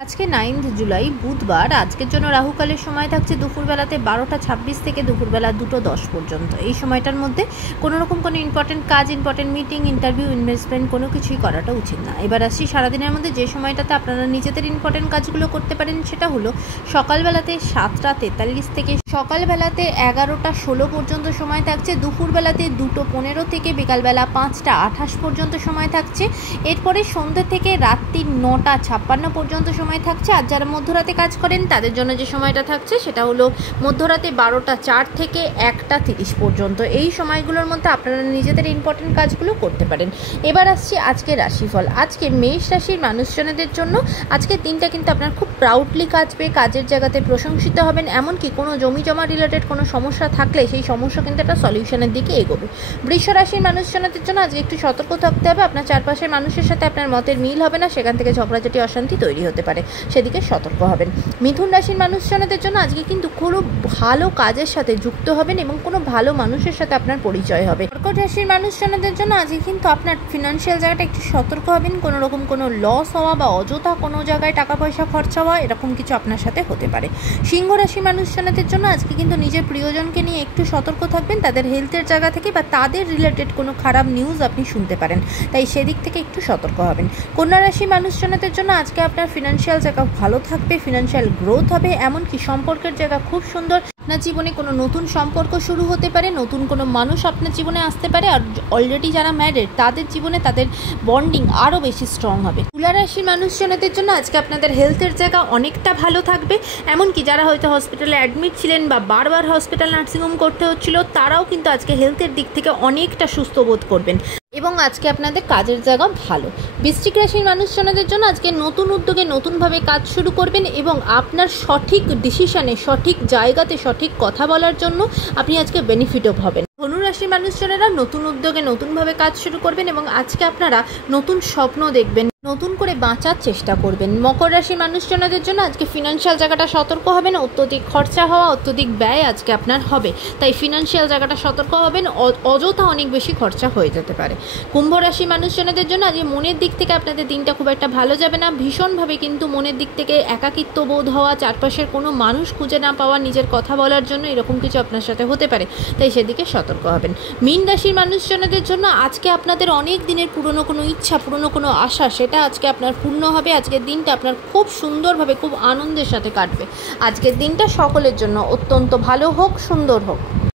আজকে 9 জুলাই বুধবার। আজকের জন্য রাহুকালের সময় থাকছে দুপুরবেলাতে 12টা 26 থেকে দুপুরবেলা 2টো 10 পর্যন্ত। এই সময়টার মধ্যে কোনো রকম কোনো ইম্পর্টেন্ট কাজ, ইম্পর্টেন্ট মিটিং, ইন্টারভিউ, ইনভেস্টমেন্ট কোনো কিছুই করাটা উচিত না। এবার আসছি সারাদিনের মধ্যে যে সময়টাতে আপনারা নিজেদের ইম্পর্টেন্ট কাজগুলো করতে পারেন সেটা হলো সকালবেলাতে 7টা 43 থেকে সকালবেলাতে 11টা 16 পর্যন্ত সময় থাকছে। দুপুরবেলাতে 2টো 15 থেকে বিকালবেলা 5টা 28 পর্যন্ত সময় থাকছে। এরপরে সন্ধ্যে থেকে রাত্রি 9টা 56 পর্যন্ত সময় থাকছে। আর যারা মধ্যরাতে কাজ করেন তাদের জন্য যে সময়টা থাকছে সেটা হলো মধ্যরাতে 12টা 4 থেকে 1টা 30 পর্যন্ত। এই সময়গুলোর মধ্যে আপনারা নিজেদের ইম্পর্টেন্ট কাজগুলো করতে পারেন। এবার আসছি আজকে রাশিফল। আজকে মেষ রাশির মানুষজনদের জন্য আজকের দিনটা কিন্তু আপনার খুব প্রাউডলি কাটবে, কাজের জায়গাতে প্রশংসিত হবেন। এমনকি কোনো জমি জমা রিলেটেড কোনো সমস্যা থাকলে সেই সমস্যা কিন্তু একটা সলিউশনের দিকে এগোবে। বৃষ রাশির মানুষজনদের জন্য আজকে একটু সতর্ক থাকতে হবে। আপনার চারপাশের মানুষের সাথে আপনার মতের মিল হবে না, সেখান থেকে ঝগড়াঝাটি অশান্তি তৈরি হতে পারে, সেদিকে সতর্ক হবেন। মিথুন রাশির মানুষজনদের জন্য আজকে কিন্তু কোনো ভালো কাজের সাথে যুক্ত হবেন এবং কোনো ভালো মানুষের সাথে আপনার পরিচয় হবে। কর্কট রাশির মানুষজনদের জন্য আজকে কিন্তু আপনার ফিনান্সিয়াল জায়গাটা একটু সতর্ক হবেন। কোনো রকম কোনো লস হওয়া বা অযথা কোনো জায়গায় টাকা পয়সা খরচা হওয়া এরকম কিছু আপনার সাথে হতে পারে। সিংহ রাশির মানুষজনদের জন্য আজকে কিন্তু নিজের প্রিয়জনকে নিয়ে একটু সতর্ক থাকবেন। তাদের হেলথের জায়গা থেকে বা তাদের রিলেটেড কোনো খারাপ নিউজ আপনি শুনতে পারেন, তাই সেদিক থেকে একটু সতর্ক হবেন। কন্যা রাশির মানুষজনদের জন্য আজকে আপনার ফিনান্সিয়াল জায়গা ভালো থাকবে, ফিনান্সিয়াল গ্রোথ হবে, এমনকি সম্পর্কের জায়গা খুব সুন্দর। আপনার জীবনে কোনো নতুন সম্পর্ক শুরু হতে পারে, নতুন কোনো মানুষ আপনার জীবনে আসতে পারে। আর অলরেডি যারা ম্যারিড তাদের জীবনে তাদের বন্ডিং আরও বেশি স্ট্রং হবে। তুলা রাশির মানুষজনদের জন্য আজকে আপনাদের হেলথের জায়গা অনেকটা ভালো থাকবে। এমনকি যারা হয়তো হসপিটালে অ্যাডমিট ছিলেন বা বারবার হসপিটাল নার্সিংহোম করতে হচ্ছিল তারাও কিন্তু আজকে হেলথের দিক থেকে অনেকটা সুস্থ বোধ করবেন এবং আজকে আপনাদের কাজের জায়গা ভালো। বৃশ্চিক রাশির মানুষজনদের জন্য আজকে নতুন উদ্যোগে নতুনভাবে কাজ শুরু করবেন এবং আপনার সঠিক ডিসিশনে, সঠিক জায়গাতে সঠিক কথা বলার জন্য আপনি আজকে বেনিফিটও হবেন। ধনু রাশির মানুষজনেরা নতুন উদ্যোগে নতুনভাবে কাজ শুরু করবেন এবং আজকে আপনারা নতুন স্বপ্ন দেখবেন, নতুন করে বাঁচার চেষ্টা করবেন। মকর রাশির মানুষজনদের জন্য আজকে ফিনান্সিয়াল জায়গাটা সতর্ক হবেন। অত্যধিক খরচা হওয়া, অত্যধিক ব্যয় আজকে আপনার হবে, তাই ফিনান্সিয়াল জায়গাটা সতর্ক হবেন। অযথা অনেক বেশি খরচা হয়ে যেতে পারে। কুম্ভ রাশির মানুষজনদের জন্য আজকে মনের দিক থেকে আপনাদের দিনটা খুব একটা ভালো যাবে না। ভীষণভাবে কিন্তু মনের দিক থেকে একাকিত্ব বোধ হওয়া, চারপাশের কোনো মানুষ খুঁজে না পাওয়া, নিজের কথা বলার জন্য এরকম কিছু আপনার সাথে হতে পারে, তাই সেদিকে সতর্ক হবেন। মীন রাশির মানুষজনদের জন্য আজকে আপনাদের অনেক দিনের পুরনো কোনো ইচ্ছা, পুরনো কোনো আশা, সেটা আজকে আপনার পূর্ণ হবে। আজকের দিনটা আপনার খুব সুন্দরভাবে, খুব আনন্দের সাথে কাটবে। আজকের দিনটা সকলের জন্য অত্যন্ত ভালো হোক, সুন্দর হোক।